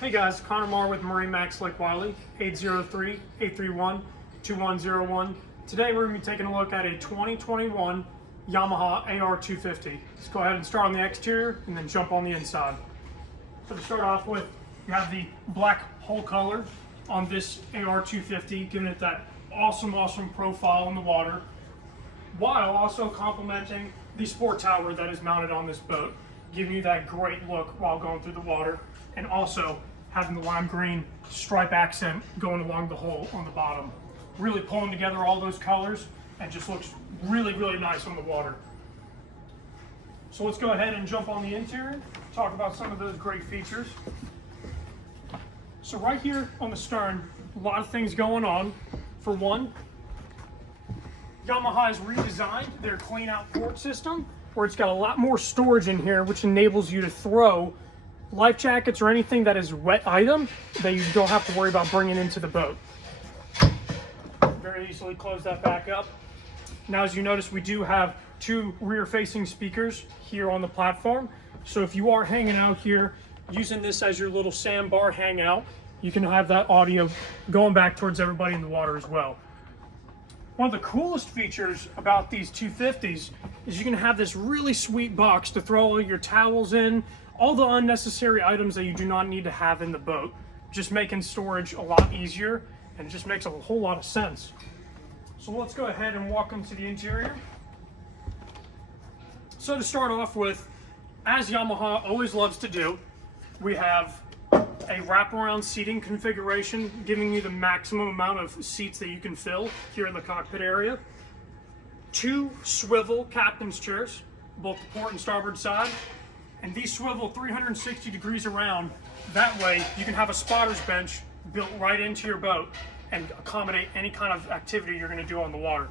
Hey guys, Connor Marr with MarineMax Lake Wylie, 803-831-2101. Today we're going to be taking a look at a 2021 Yamaha AR250. Let's go ahead and start on the exterior and then jump on the inside. So to start off with, you have the black hull color on this AR250, giving it that awesome profile in the water, while also complementing the sport tower that is mounted on this boat, giving you that great look while going through the water, and also having the lime green stripe accent going along the hull on the bottom. Really pulling together all those colors and just looks really nice on the water. So let's go ahead and jump on the interior, talk about some of those great features. So right here on the stern, a lot of things going on. For one, Yamaha has redesigned their clean out port system, where it's got a lot more storage in here, which enables you to throw life jackets or anything that is wet item that you don't have to worry about bringing into the boat. Very easily close that back up. Now, as you notice, we do have two rear facing speakers here on the platform. So if you are hanging out here using this as your little sandbar hangout, you can have that audio going back towards everybody in the water as well. One of the coolest features about these 250s is you can have this really sweet box to throw all your towels in, all the unnecessary items that you do not need to have in the boat, just making storage a lot easier, and it just makes a whole lot of sense. So let's go ahead and walk into the interior. So to start off with, as Yamaha always loves to do, we have a wraparound seating configuration, giving you the maximum amount of seats that you can fill here in the cockpit area. Two swivel captain's chairs, both the port and starboard side. And these swivel 360 degrees around. That way you can have a spotter's bench built right into your boat and accommodate any kind of activity you're going to do on the water.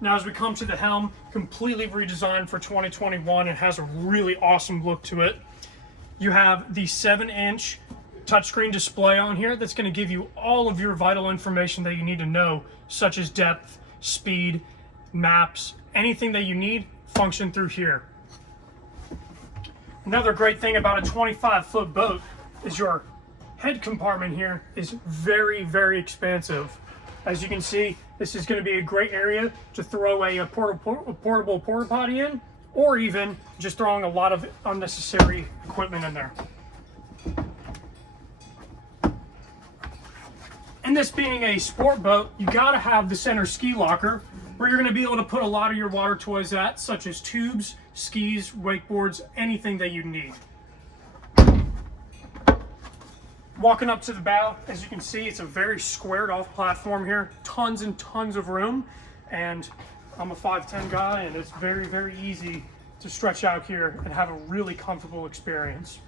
Now, as we come to the helm, completely redesigned for 2021, it has a really awesome look to it. You have the 7-inch touchscreen display on here that's going to give you all of your vital information that you need to know, such as depth, speed, maps, anything that you need function through here. Another great thing about a 25-foot boat is your head compartment here is very expansive. As you can see, this is going to be a great area to throw a portable porta potty in, or even just throwing a lot of unnecessary equipment in there. And this being a sport boat, you gotta have the center ski locker, where you're going to be able to put a lot of your water toys at, such as tubes, skis, wakeboards, anything that you need. Walking up to the bow, as you can see, it's a very squared off platform here, tons and tons of room, and I'm a 5'10" guy, and it's very easy to stretch out here and have a really comfortable experience.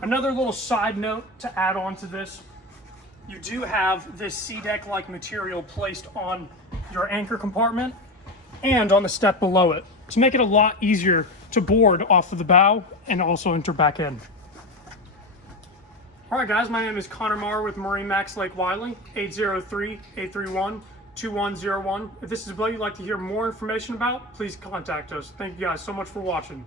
Another little side note to add on to this, you do have this SeaDeck-like material placed on your anchor compartment and on the step below it to make it a lot easier to board off of the bow and also enter back in. All right, guys, my name is Connor Marr with MarineMax Lake Wylie, 803-831-2101. If this is a boat you'd like to hear more information about, please contact us. Thank you guys so much for watching.